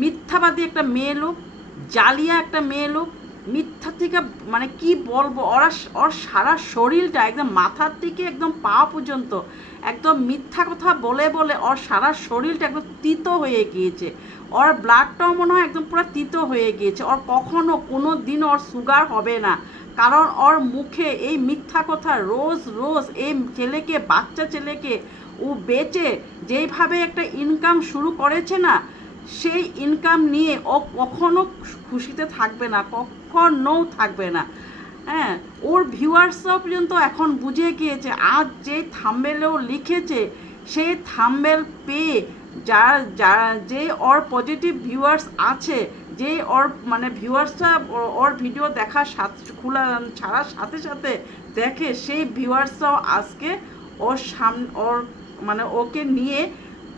মিথ্যাবাদী একটা মেয়ে লোক, জালিয়া একটা মেয়ে লোক, মিথ্যা থেকে মানে কি বলবো, ওর সারা শরীরটা একদম মাথার থেকে একদম পা পর্যন্ত একদম মিথ্যা কথা বলে বলে ওর সারা শরীরটা একদম তিতো হয়ে গিয়েছে। ওর ব্লাডটাও মনে হয় একদম পুরো তিতো হয়ে গিয়েছে। ওর কখনো কোনো দিন ওর সুগার হবে না, কারণ ওর মুখে এই মিথ্যা কথা রোজ রোজ এই ছেলেকে, বাচ্চা ছেলেকে ও বেচে যেইভাবে একটা ইনকাম শুরু করেছে না, সেই ইনকাম নিয়ে ও কখনো খুশিতে থাকবে না, কখনো থাকবে না। হ্যাঁ, ওর ভিউয়ার্সরাও পর্যন্ত এখন বুঝে গিয়েছে, আজ যে থাম্বেলেও লিখেছে সেই থাম্বেল পেয়ে যারা যে ওর পজিটিভ ভিউয়ার্স আছে, যে ওর মানে ভিউয়ার্সরা ওর ভিডিও দেখার সাথে ছাড়ার সাথে সাথে দেখে, সেই ভিউয়ার্সরাও আজকে ওর ওর মানে ওকে নিয়ে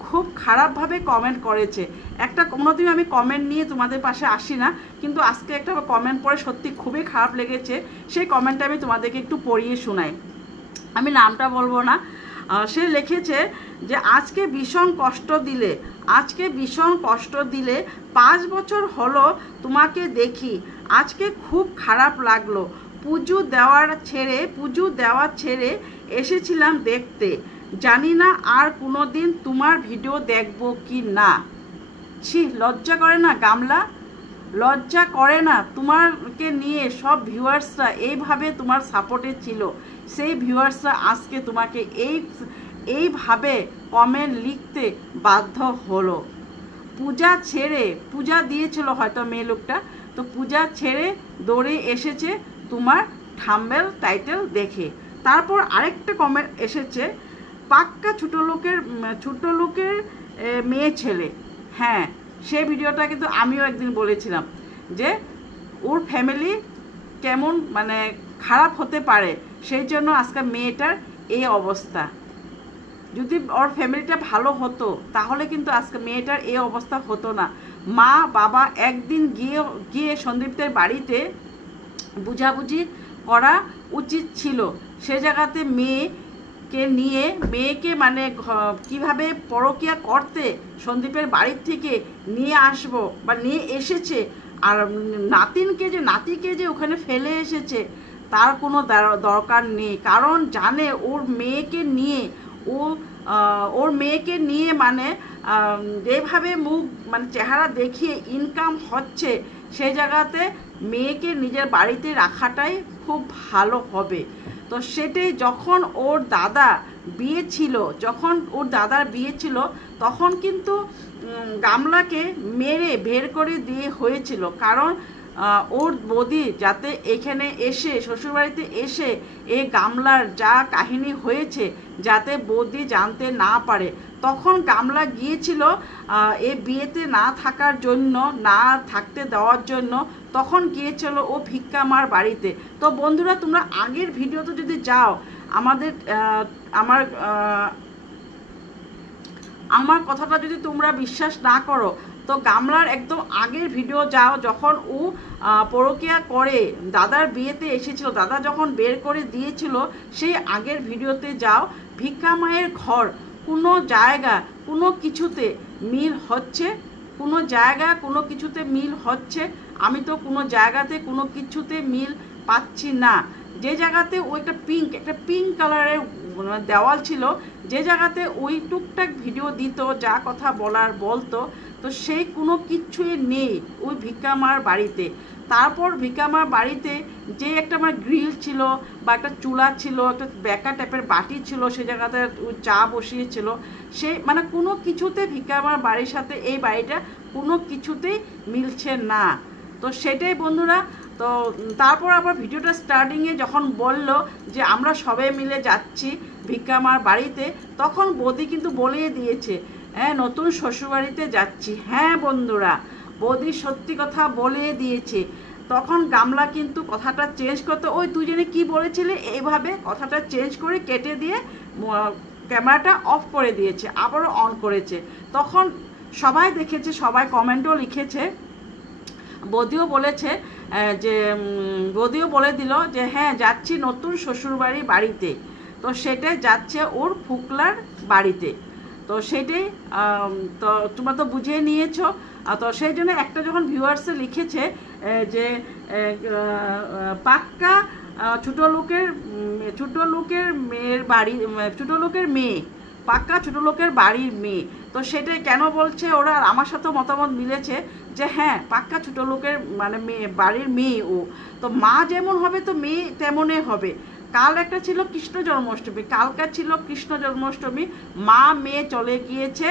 খুব খারাপভাবে কমেন্ট করেছে। একটা কোনোদিন আমি কমেন্ট নিয়ে তোমাদের পাশে আসি না, কিন্তু আজকে একটা কমেন্ট পড়ে সত্যি খুবই খারাপ লেগেছে। সেই কমেন্টটা আমি তোমাদেরকে একটু পড়িয়ে শোনাই, আমি নামটা বলবো না। সে লিখেছে যে আজকে ভীষণ কষ্ট দিলে, আজকে ভীষণ কষ্ট দিলে, 5 বছর হলো তোমাকে দেখি, আজকে খুব খারাপ লাগলো। পুজো দেওয়া ছেড়ে এসেছিলাম দেখতে, জানি না আর কোনো দিন তোমার ভিডিও দেখবো কি না। ছি, লজ্জা করে না গামলা? লজ্জা করে না? তোমাকে নিয়ে সব ভিউয়ার্সরা এইভাবে তোমার সাপোর্টে ছিল, সেই ভিউয়ার্সরা আজকে তোমাকে এইভাবে কমেন্ট লিখতে বাধ্য হলো। পূজা দিয়েছিল হয়তো মেয়ে লোকটা, তো পূজা ছেড়ে দৌড়ে এসেছে তোমার থাম্বনেল টাইটেল দেখে। তারপর আরেকটা কমেন্ট এসেছে, পাক্কা ছোট লোকের মেয়ে ছেলে। হ্যাঁ, সেই ভিডিওটা কিন্তু আমিও একদিন বলেছিলাম যে ওর ফ্যামিলি কেমন মানে খারাপ হতে পারে, সেই জন্য আজকে মেয়েটার এই অবস্থা। যদি ওর ফ্যামিলিটা ভালো হতো তাহলে কিন্তু আজকে মেয়েটার এই অবস্থা হতো না। মা বাবা একদিন গিয়ে সন্দীপদের বাড়িতে বুঝাবুঝি করা উচিত ছিল। সে জায়গাতে মেয়েকে মানে কিভাবে পরকীয়া করতে সন্দীপের বাড়ির থেকে নিয়ে আসবো বা নিয়ে এসেছে, আর নাতিকে যে ওখানে ফেলে এসেছে তার কোনো দরকার নেই, কারণ জানে ওর মেয়েকে নিয়ে মানে যেভাবে মুখ মানে চেহারা দেখিয়ে ইনকাম হচ্ছে, সেই জায়গাতে মেয়েকে নিজের বাড়িতে রাখাটাই খুব ভালো হবে। তো সেটাই যখন ওর দাদার বিয়ে ছিল তখন কিন্তু গামলাকে মেরে বের করে দিয়ে হয়েছিল, কারণ ওর বৌদি যাতে এখানে এসে শ্বশুরবাড়িতে এসে এই গামলার যা কাহিনী হয়েছে যাতে বৌদি জানতে না পারে। তখন গামলা গিয়েছিল এ বিয়েতে না থাকার জন্য, না থাকতে দেওয়ার জন্য, তখন গিয়েছিল ও ভিক্ষামার বাড়িতে। তো বন্ধুরা, তোমরা আগের ভিডিওতে যদি যাও, আমার কথাটা যদি তোমরা বিশ্বাস না করো, তো গামলার একদম আগের ভিডিও যাও, যখন ও পরকীয়া করে দাদার বিয়েতে এসেছিল, দাদা যখন বের করে দিয়েছিল, সেই আগের ভিডিওতে যাও। ভিক্ষা মায়ের ঘর কোনো জায়গা কোনো কিছুতে মিল হচ্ছে, আমি তো কোনো জায়গাতে কোনো কিছুতে মিল পাচ্ছি না। যে জায়গাতে ওই একটা পিঙ্ক কালারের দেওয়াল ছিল, যে জায়গাতে ওই টুকটাক ভিডিও দিত, যা কথা বলতো, তো সেই কোনো কিছুই নেই ওই ভিক্ষামার বাড়িতে। তারপর ভিক্ষামার বাড়িতে যে একটা আমার গ্রিল ছিল বা একটা চুলা ছিল, একটা বেকা টাইপের বাটি ছিল, সে জায়গাতে চা বসিয়েছিল, সেই মানে কোনো কিছুতে ভিক্ষামার বাড়ির সাথে এই বাড়িটা কোনো কিছুতেই মিলছে না। তো সেটাই বন্ধুরা। তো তারপর আবার ভিডিওটা স্টার্টিংয়ে যখন বলল যে আমরা সবাই মিলে যাচ্ছি ভিক্ষামার বাড়িতে, তখন বৌদি কিন্তু বলেই দিয়েছে, হ্যাঁ নতুন শ্বশুরবাড়িতে যাচ্ছি। হ্যাঁ বন্ধুরা, বৌদি সত্যি কথা বলে দিয়েছে। তখন গামলা কিন্তু কথাটা চেঞ্জ করতে, ওই তুই জেনে কী বলেছিলে, এইভাবে কথাটা চেঞ্জ করে কেটে দিয়ে ক্যামেরাটা অফ করে দিয়েছে, আবারও অন করেছে। তখন সবাই দেখেছে, সবাই কমেন্টও লিখেছে, বৌদিও বলে দিল যে হ্যাঁ যাচ্ছি নতুন শ্বশুরবাড়ির বাড়িতে। তো সেটাই যাচ্ছে ওর ফুকলার বাড়িতে। তো সেটাই তো তোমরা তো বুঝিয়ে নিয়েছো। তো সেই জন্য একটা যখন ভিউয়ার্সে লিখেছে যে পাক্কা ছোটো লোকের মেয়ের বাড়ি, ছোটো লোকের মেয়ে, পাক্কা ছোটো লোকের বাড়ির মেয়ে, তো সেটাই কেন বলছে ওরা, আমার সাথেও মতামত মিলেছে যে হ্যাঁ পাক্কা ছোটো লোকের মানে মেয়ে, বাড়ির মেয়ে ও, তো মা যেমন হবে তো মেয়ে তেমনই হবে। কাল একটা ছিল কৃষ্ণ জন্মাষ্টমী, কালকা ছিল কৃষ্ণ জন্মাষ্টমী, মা মেয়ে চলে গিয়েছে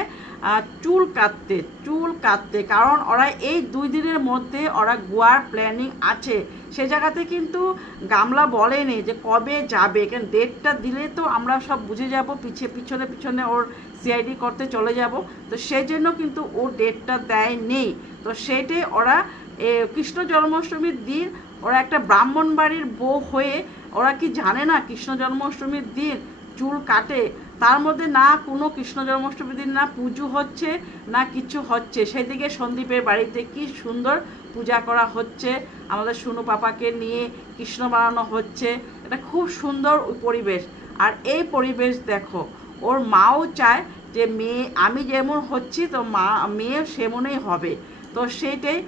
চুল কাটতে, কারণ ওরা এই 2 দিনের মধ্যে ওরা গোয়ার প্ল্যানিং আছে। সে জায়গাতে কিন্তু গামলা বলেনি যে কবে যাবে, কারণ ডেটটা দিলে তো আমরা সব বুঝে যাব, পিছনে ওর সিআইডি করতে চলে যাব, তো সেই জন্য কিন্তু ও ডেটটা দেয়নি। তো সেটাই ওরা কৃষ্ণ জন্মাষ্টমীর দিন ওরা একটা ব্রাহ্মণ বাড়ির বউ হয়ে ওরা কি জানে না কৃষ্ণ জন্মাষ্টমীর দিন চুল কাটে? তার মধ্যে না কোনো কৃষ্ণ জন্মাষ্টমীর দিন না পুজো হচ্ছে না কিছু হচ্ছে, সেদিকে সন্দীপের বাড়িতে কি সুন্দর পূজা করা হচ্ছে, আমাদের সোনু পাপাকে নিয়ে কৃষ্ণ বানানো হচ্ছে, এটা খুব সুন্দর পরিবেশ। আর এই পরিবেশ দেখো, ওর মাও চায় যে মেয়ে আমি যেমন হচ্ছি তো মেয়ে সেমনই হবে, তো সেইটাই।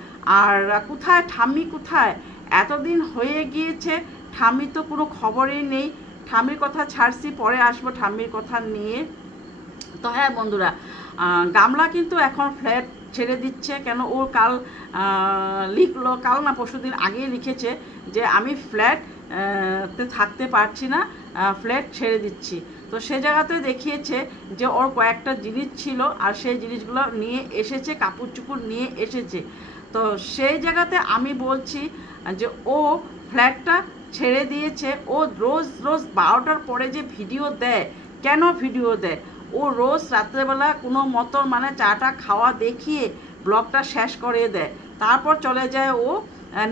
আর কোথায় ঠাম্মি, কোথায় এতদিন হয়ে গিয়েছে, ঠাম্মি তো কোনো খবরই নেই। ঠাম্মির কথা ছাড়ছি, পরে আসবো ঠাম্মির কথা নিয়ে। তো হ্যাঁ বন্ধুরা, গামলা কিন্তু এখন ফ্ল্যাট ছেড়ে দিচ্ছে, কেন ওর কাল লিখলো, কাল না পরশুদিন আগেই লিখেছে যে আমি ফ্ল্যাটতে থাকতে পারছি না, ফ্ল্যাট ছেড়ে দিচ্ছি। তো সে জায়গাতে দেখিয়েছে যে ওর কয়েকটা জিনিস ছিল আর সেই জিনিসগুলো নিয়ে এসেছে, কাপড় চুপড় নিয়ে এসেছে। তো সেই জায়গাতে আমি বলছি যে ও ফ্ল্যাটটা ছেড়ে দিয়েছে। ও রোজ 12টার পরে যে ভিডিও দেয়, কেন ভিডিও দেয়? ও রোজ রাত্রেবেলা কোনো মতন মানে চাটা খাওয়া দেখিয়ে ব্লগটা শেষ করে দেয়, তারপর চলে যায় ও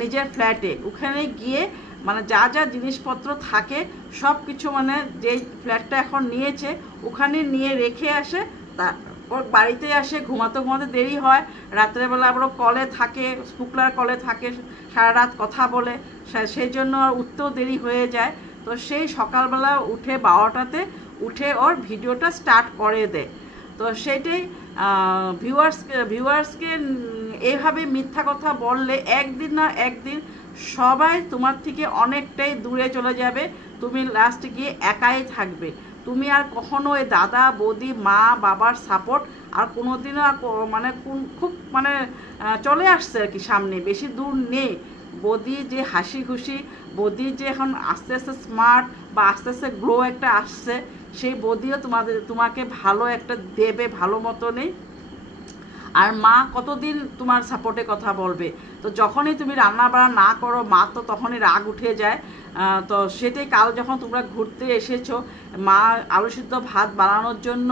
নিজের ফ্ল্যাটে। ওখানে গিয়ে মানে যা যা জিনিসপত্র থাকে সব কিছু মানে যেই ফ্ল্যাটটা এখন নিয়েছে ওখানে নিয়ে রেখে আসে, তা ওর বাড়িতে আসে, ঘুমাতে দেরি হয়, রাত্রেবেলা আবার কলে থাকে, স্পুকলার কলে থাকে, সারা রাত কথা বলে, সেই জন্য আর উঠতেও দেরি হয়ে যায়। তো সেই সকালবেলা উঠে 12টাতে উঠে ওর ভিডিওটা স্টার্ট করে দেয়। তো সেইটাই ভিউয়ার্সকে এইভাবে মিথ্যা কথা বললে একদিন না একদিন সবাই তোমার থেকে অনেকটাই দূরে চলে যাবে, তুমি লাস্ট গিয়ে একাই থাকবে। তুমি আর কখনো ওই দাদা বৌদি মা বাবার সাপোর্ট আর কোনো দিনও মানে খুব মানে চলে আসছে আর কি, সামনে বেশি দূর নেই। বৌদি যে হাসি খুশি, বৌদি যে এখন আস্তে আস্তে স্মার্ট বা আস্তে আস্তে গ্রো একটা আসছে, সেই বৌদিও তোমাকে ভালো একটা দেবে ভালো মতনই। আর মা কতদিন তোমার সাপোর্টে কথা বলবে? তো যখনই তুমি রান্না বান্না না করো মা তো তখনই রাগ উঠে যায়। তো সেটাই কাল যখন তোমরা ঘুরতে এসেছো, মা আলু সিদ্ধ ভাত বানানোর জন্য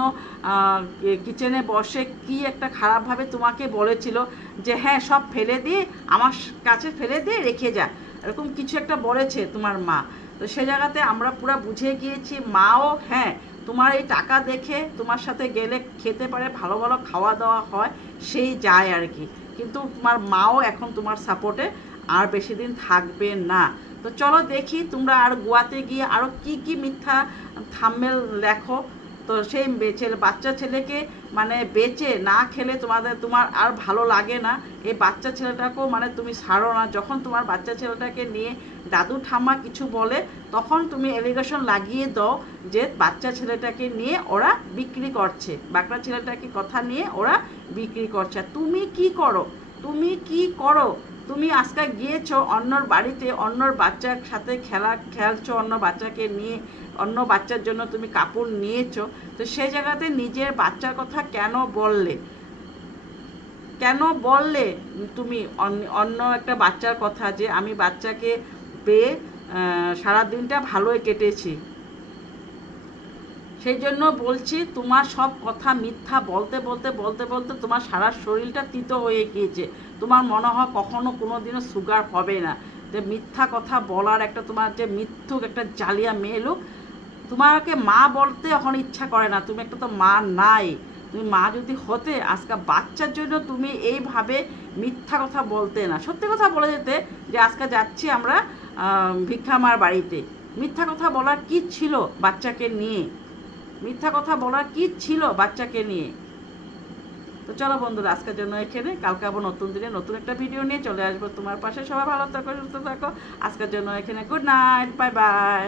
কিচেনে বসে কি একটা খারাপভাবে তোমাকে বলেছিল যে হ্যাঁ সব ফেলে দিয়ে আমার কাছে ফেলে দিয়ে রেখে যা, এরকম কিছু একটা বলেছে তোমার মা। তো সে জায়গাতে আমরা পুরো বুঝে গিয়েছি, মাও হ্যাঁ তোমার এই টাকা দেখে তোমার সাথে গেলে খেতে পারে, ভালো ভালো খাওয়া দাওয়া হয়, সেই যায় আর কি। কিন্তু তোমার মাও এখন তোমার সাপোর্টে আর বেশি দিন থাকবে না। তো চলো দেখি তোমরা আর গোয়াতে গিয়ে আরও কি মিথ্যা থাম্বনেল লেখো। তো সেই বাচ্চা ছেলেকে মানে বেঁচে না খেলে তোমার আর ভালো লাগে না, এই বাচ্চা ছেলেটাকেও মানে তুমি ছাড়ো না। যখন তোমার বাচ্চা ছেলেটাকে নিয়ে দাদু ঠাম্মা কিছু বলে তখন তুমি এলিগেশন লাগিয়ে দাও যে বাচ্চা ছেলেটাকে নিয়ে ওরা বিক্রি করছে, বাচ্চা ছেলেটাকে কথা নিয়ে ওরা বিক্রি করছে। তুমি কি করো? তুমি আজকে গিয়েছো অন্যর বাড়িতে, অন্যর বাচ্চার সাথে খেলছো, অন্য বাচ্চাকে নিয়ে, অন্য বাচ্চার জন্য তুমি কাপড় নিয়েছো, তো সেই জায়গাতে নিজের বাচ্চার কথা কেন বললে তুমি অন্য একটা বাচ্চার কথা, যে আমি বাচ্চাকে পেয়ে সারাদিনটা ভালোই কেটেছি। সেই জন্য বলছি তোমার সব কথা মিথ্যা বলতে তোমার সারা শরীরটা তিতো হয়ে গিয়েছে, তোমার মনে হয় কখনো কোনো দিনও সুগার হবে না। যে মিথ্যা কথা বলার একটা তোমার যে মিথ্যুক একটা জালিয়া মেয়ে লোক, তোমাকে মা বলতে এখন ইচ্ছা করে না, তুমি একটা তো মা নাই। তুমি মা যদি হতে আজকে বাচ্চার জন্য তুমি এইভাবে মিথ্যা কথা বলতে না, সত্যি কথা বলে যেতে যে আজকে যাচ্ছি আমরা ভিক্ষা মার বাড়িতে। মিথ্যা কথা বলার কি ছিল বাচ্চাকে নিয়ে? মিথ্যা কথা বলার কি ছিল বাচ্চাকে নিয়ে? তো চলো বন্ধুরা, আজকের জন্য এখানে, কালকে আবার নতুন দিনে নতুন একটা ভিডিও নিয়ে চলে আসবো তোমার পাশে। সবাই ভালো থাকো, সুস্থ থাকো। আজকের জন্য এখানে, গুড নাইট, বাই বাই।